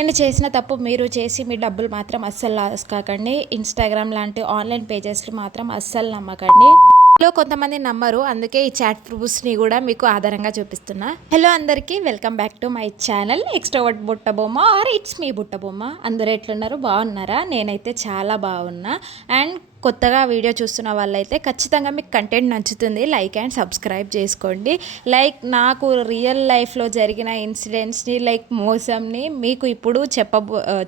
And చేసిన తప్పు మీరు చేసి మీ డబ్బులు మాత్రం అస్సలు లాస్ కాకండి. ఇన్‌స్టాగ్రామ్ లాంటి ఆన్‌లైన్ పేజెస్‌ని మాత్రం అస్సలు నమ్మకండి. లో కొంతమంది నమ్మరు. అందుకే ఈ చాట్ ప్రూఫ్స్‌ని కూడా మీకు ఆధారంగా చూపిస్తున్నా. హలో అందరికీ, welcome back to my channel extrovert Buttabomma or it's me Buttabomma. అందరూ ఎట్లున్నారు? బాగున్నారా? నేనైతే చాలా బాగున్నా. అండ్ కొత్తగా వీడియో చూస్తున్న వాళ్ళైతే ఖచ్చితంగా మీకు కంటెంట్ నచ్చుతుంది, లైక్ అండ్ సబ్స్క్రైబ్ చేసుకోండి. లైక్ నాకు రియల్ లైఫ్లో జరిగిన ఇన్సిడెంట్స్ని, లైక్ మోసంని మీకు ఇప్పుడు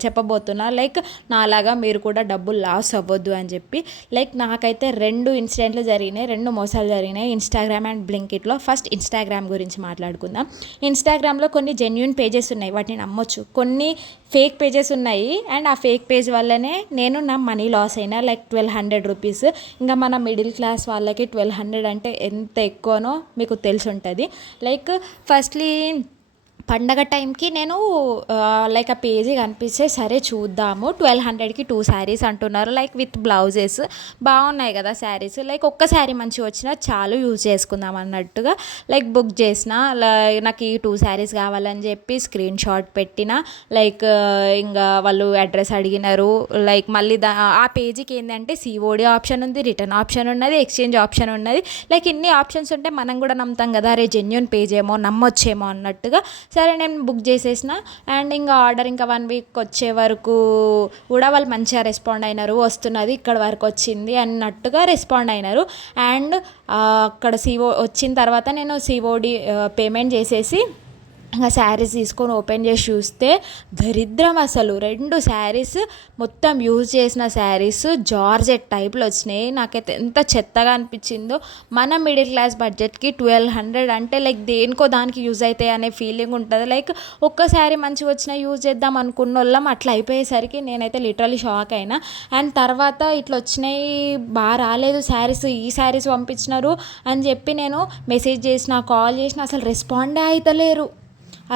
చెప్పబోతున్నా. లైక్ నాలాగా మీరు కూడా డబ్బులు లాస్ అవ్వద్దు అని చెప్పి. లైక్ నాకైతే 2 ఇన్సిడెంట్లు జరిగినాయి, 2 మోసాలు జరిగినాయి ఇన్స్టాగ్రామ్ అండ్ బ్లింకిట్లో. ఫస్ట్ ఇన్స్టాగ్రామ్ గురించి మాట్లాడుకుందాం. ఇన్స్టాగ్రామ్లో కొన్ని జెన్యూన్ పేజెస్ ఉన్నాయి, వాటిని నమ్మొచ్చు. కొన్ని ఫేక్ పేజెస్ ఉన్నాయి అండ్ ఆ ఫేక్ పేజ్ వల్లనే నేను నా మనీ లాస్ అయినా. Like 1200 rupees. ఇంకా మన మిడిల్ క్లాస్ వాళ్ళకి 1200 అంటే ఎంత ఎక్కువనో మీకు తెలిసి ఉంటుంది. లైక్ ఫస్ట్లీ పండగ టైంకి నేను లైక్ ఆ పేజీ కనిపిస్తే సరే చూద్దాము, 1200కి 2 శారీస్ అంటున్నారు, లైక్ విత్ బ్లౌజెస్ బాగున్నాయి కదా శారీస్. లైక్ ఒక్క శారీ మంచిగా వచ్చినా చాలు, యూజ్ చేసుకుందాం అన్నట్టుగా లైక్ బుక్ చేసిన. నాకు ఈ 2 శారీస్ కావాలని చెప్పి స్క్రీన్ షాట్ పెట్టిన. లైక్ ఇంకా వాళ్ళు అడ్రస్ అడిగినారు. లైక్ మళ్ళీ ఆ పేజీకి ఏంటంటే సిఓడి ఆప్షన్ ఉంది, రిటర్న్ ఆప్షన్ ఉన్నది, ఎక్స్చేంజ్ ఆప్షన్ ఉన్నది. లైక్ ఇన్ని ఆప్షన్స్ ఉంటే మనం కూడా నమ్ముతాం కదా, అరే జెన్యూన్ పేజ్ ఏమో, నమ్మొచ్చేమో అన్నట్టుగా. సరే నేను బుక్ చేసేసిన. అండ్ ఇంకా ఆర్డర్ ఇంకా 1 వీక్ వచ్చే వరకు కూడా వాళ్ళు మంచిగా రెస్పాండ్ అయినారు, వస్తున్నది ఇక్కడ వరకు వచ్చింది అన్నట్టుగా రెస్పాండ్ అయినారు. అండ్ అక్కడ వచ్చిన తర్వాత నేను సిఓడి పేమెంట్ చేసేసి ఇంకా శారీస్ తీసుకొని ఓపెన్ చేసి చూస్తే దరిద్రం అసలు. 2 శారీస్ మొత్తం యూజ్ చేసిన శారీస్ జార్జెట్ టైప్లో వచ్చినాయి. నాకైతే ఎంత చెత్తగా అనిపించిందో. మన మిడిల్ క్లాస్ బడ్జెట్కి 1200 అంటే లైక్ దేనికో దానికి యూజ్ అవుతాయి అనే ఫీలింగ్ ఉంటుంది. లైక్ ఒక్క శారీ మంచిగా వచ్చినా యూజ్ చేద్దాం అనుకున్న వాళ్ళం, అట్లా అయిపోయేసరికి నేనైతే లిటరలీ షాక్ అయినా. అండ్ తర్వాత ఇట్లా వచ్చినాయి, బాగా రాలేదు శారీస్, ఈ శారీస్ పంపించినారు అని చెప్పి నేను మెసేజ్ చేసిన, కాల్ చేసిన, అసలు రెస్పాండే అవుతలేరు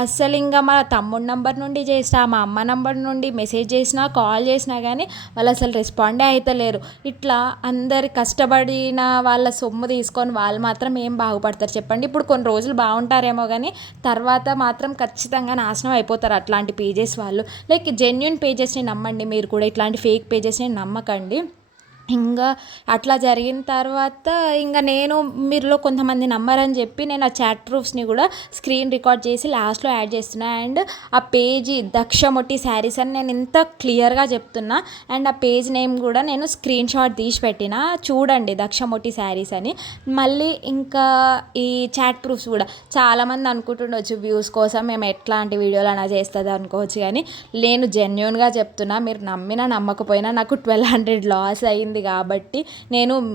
అస్సలు. ఇంకా మా తమ్ముడు నంబర్ నుండి చేసినా, మా అమ్మ నంబర్ నుండి మెసేజ్ చేసినా, కాల్ చేసినా కానీ వాళ్ళు అసలు రెస్పాండే అవుతలేరు. ఇట్లా అందరు కష్టపడిన వాళ్ళ సొమ్ము తీసుకొని వాళ్ళు మాత్రం ఏం బాగుపడతారు చెప్పండి. ఇప్పుడు కొన్ని రోజులు బాగుంటారేమో కానీ తర్వాత మాత్రం ఖచ్చితంగా నాశనం అయిపోతారు అట్లాంటి పేజెస్ వాళ్ళు. లైక్ జెన్యూన్ పేజెస్ని నమ్మండి మీరు కూడా, ఇట్లాంటి ఫేక్ పేజెస్ని నమ్మకండి. ఇంకా అట్లా జరిగిన తర్వాత ఇంకా నేను మీరులో కొంతమంది నమ్మరని చెప్పి నేను ఆ చాట్ ప్రూఫ్స్ని కూడా స్క్రీన్ రికార్డ్ చేసి లాస్ట్లో యాడ్ చేస్తున్నా. అండ్ ఆ పేజీ దక్షమొట్టి శారీస్ అని నేను ఇంత క్లియర్గా చెప్తున్నా. అండ్ ఆ పేజ్ నేమ్ కూడా నేను స్క్రీన్ షాట్ తీసి పెట్టిన, చూడండి దక్షమొట్టి శారీస్ అని. మళ్ళీ ఇంకా ఈ చాట్ ప్రూఫ్స్ కూడా చాలామంది అనుకుంటుండొచ్చు వ్యూస్ కోసం మేము ఎట్లాంటి వీడియోలు అలా చేస్తుంది అనుకోవచ్చు, కానీ నేను జెన్యూన్గా చెప్తున్నా. మీరు నమ్మినా నమ్మకపోయినా నాకు 1200 లాస్ అయింది కాబట్టి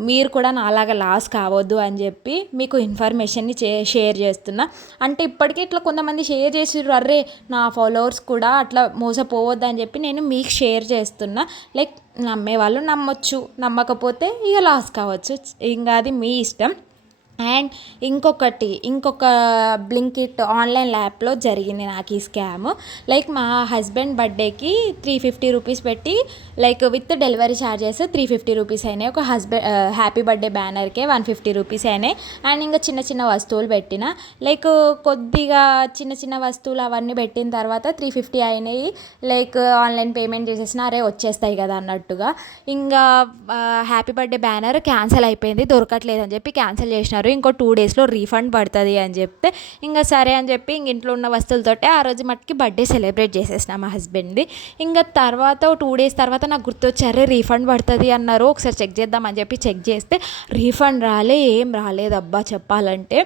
మీరు కూడా నాలాగా లాస్ కావద్దు అని చెప్పి మీకు ఇన్ఫర్మేషన్ని షేర్ చేస్తున్నా. అంటే ఇప్పటికీ ఇట్లా కొంతమంది షేర్ చేసిర్రు, అర్రే నా ఫాలోవర్స్ కూడా అట్లా మోసపోవద్దు అని చెప్పి నేను మీకు షేర్ చేస్తున్నా. లైక్ నమ్మే వాళ్ళు నమ్మొచ్చు, నమ్మకపోతే ఇక లాస్ కావచ్చు, ఇంకా అది మీ ఇష్టం. అండ్ ఇంకొక బ్లింకిట్ ఆన్లైన్ యాప్లో జరిగింది నాకు ఈ స్కామ్. లైక్ మా హస్బెండ్ బర్త్డేకి 350 రూపీస్ పెట్టి like with delivery charges 350 rupees అయినాయి. ఒక హ్యాపీ బర్త్డే బ్యానర్కే 150 రూపీస్ అయినాయి. అండ్ ఇంకా చిన్న చిన్న వస్తువులు పెట్టిన, లైక్ కొద్దిగా చిన్న చిన్న వస్తువులు అవన్నీ పెట్టిన తర్వాత 350 అయినాయి. లైక్ ఆన్లైన్ పేమెంట్ చేసేసిన, అరే వచ్చేస్తాయి కదా అన్నట్టుగా. ఇంకా హ్యాపీ బర్త్డే బ్యానర్ క్యాన్సిల్ అయిపోయింది, దొరకట్లేదు అని చెప్పి క్యాన్సిల్ చేసినారు. ఇంకో 2 డేస్లో రీఫండ్ పడుతుంది అని చెప్తే ఇంకా సరే అని చెప్పి ఇంట్లో ఉన్న వస్తువులతోటే ఆ రోజు మట్టుకి బర్త్డే సెలబ్రేట్ చేసేసిన మా హస్బెండ్ది. ఇంకా తర్వాత 2 డేస్ తర్వాత నాకు గుర్తొచ్చారే రీఫండ్ పడుతుంది అన్నారు, ఒకసారి చెక్ చేద్దామని చెప్పి చెక్ చేస్తే రీఫండ్ ఏం రాలేదబ్బా చెప్పాలంటే.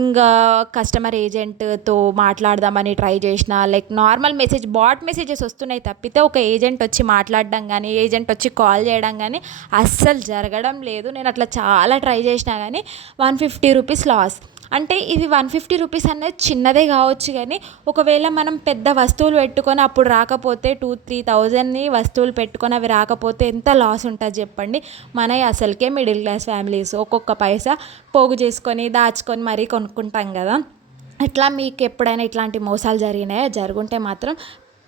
ఇంకా కస్టమర్ ఏజెంట్తో మాట్లాడదామని ట్రై చేసిన. లైక్ నార్మల్ బాట్ మెసేజెస్ వస్తున్నాయి తప్పితే ఒక ఏజెంట్ వచ్చి మాట్లాడడం కానీ, ఏజెంట్ వచ్చి కాల్ చేయడం కానీ అస్సలు జరగడం లేదు. నేను అట్లా చాలా ట్రై చేసినా కానీ 150 రూపీస్ లాస్. అంటే ఇది 150 రూపీస్ అనేది చిన్నదే కావచ్చు, కానీ ఒకవేళ మనం పెద్ద వస్తువులు పెట్టుకొని అప్పుడు రాకపోతే 2-3,000 వస్తువులు పెట్టుకొని అవి రాకపోతే ఎంత లాస్ ఉంటుంది చెప్పండి. మన అసలుకే మిడిల్ క్లాస్ ఫ్యామిలీస్ ఒక్కొక్క పైసా పోగు చేసుకొని దాచుకొని మరీ కొనుక్కుంటాం కదా. ఇట్లా మీకు ఎప్పుడైనా ఇట్లాంటి మోసాలు జరుగుంటే మాత్రం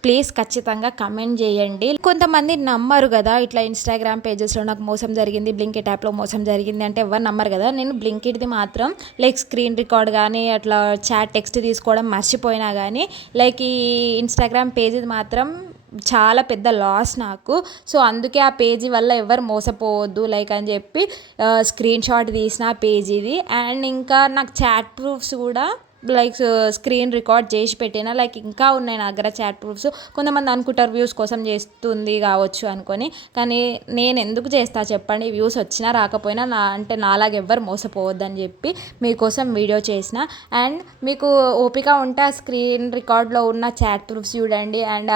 ప్లీజ్ ఖచ్చితంగా కమెంట్ చేయండి. కొంతమంది నమ్మరు కదా, ఇట్లా ఇన్స్టాగ్రామ్ పేజెస్లో నాకు మోసం జరిగింది, బ్లింకిట్ యాప్లో మోసం జరిగింది అంటే ఎవరు నమ్మరు కదా. నేను బ్లింకిట్ది మాత్రం లైక్ స్క్రీన్ రికార్డ్ కానీ అట్లా చాట్ టెక్స్ట్ తీసుకోవడం మర్చిపోయినా కానీ లైక్ ఈ ఇన్స్టాగ్రామ్ పేజీది మాత్రం చాలా పెద్ద లాస్ నాకు. సో అందుకే ఆ పేజీ వల్ల ఎవరు మోసపోవద్దు లైక్ అని చెప్పి స్క్రీన్ షాట్ తీసిన ఆ పేజీది. అండ్ ఇంకా నాకు చాట్ ప్రూఫ్స్ కూడా లైక్ స్క్రీన్ రికార్డ్ చేసి పెట్టిన లైక్ ఇంకా ఉన్నాయి నా దగ్గర చాట్ ప్రూఫ్స్. కొంతమంది అనుకుంటారు వ్యూస్ కోసం చేస్తుంది కావచ్చు అనుకొని, కానీ నేను ఎందుకు చేస్తా చెప్పండి, వ్యూస్ వచ్చినా రాకపోయినా నాలాగా ఎవ్వరు మోసపోవద్దని చెప్పి మీకోసం వీడియో చేసిన. అండ్ మీకు ఓపిక ఉంటే ఆ స్క్రీన్ రికార్డ్లో ఉన్న చాట్ ప్రూఫ్స్ చూడండి అండ్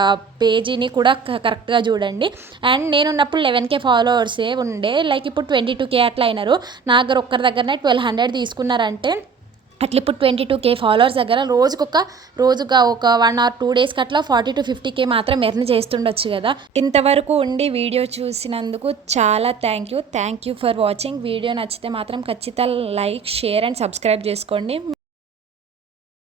ఆ పేజీని కూడా కరెక్ట్గా చూడండి. అండ్ నేను ఉన్నప్పుడు 11K ఫాలోవర్సే ఉండే, లైక్ ఇప్పుడు 22K అట్లా అయినారు. నా దగ్గర ఒక్కరి దగ్గరనే 1200 తీసుకున్నారంటే అట్లా ఇప్పుడు 22K ఫాలోవర్స్ దగ్గర రోజుగా ఒక 1 or 2 డేస్కి అట్లా 40 to 50K మాత్రం ఎర్న్ చేస్తుండొచ్చు కదా. ఇంతవరకు ఉండి వీడియో చూసినందుకు చాలా thank you for watching. Video నచ్చితే మాత్రం ఖచ్చితంగా లైక్, షేర్ అండ్ సబ్స్క్రైబ్ చేసుకోండి.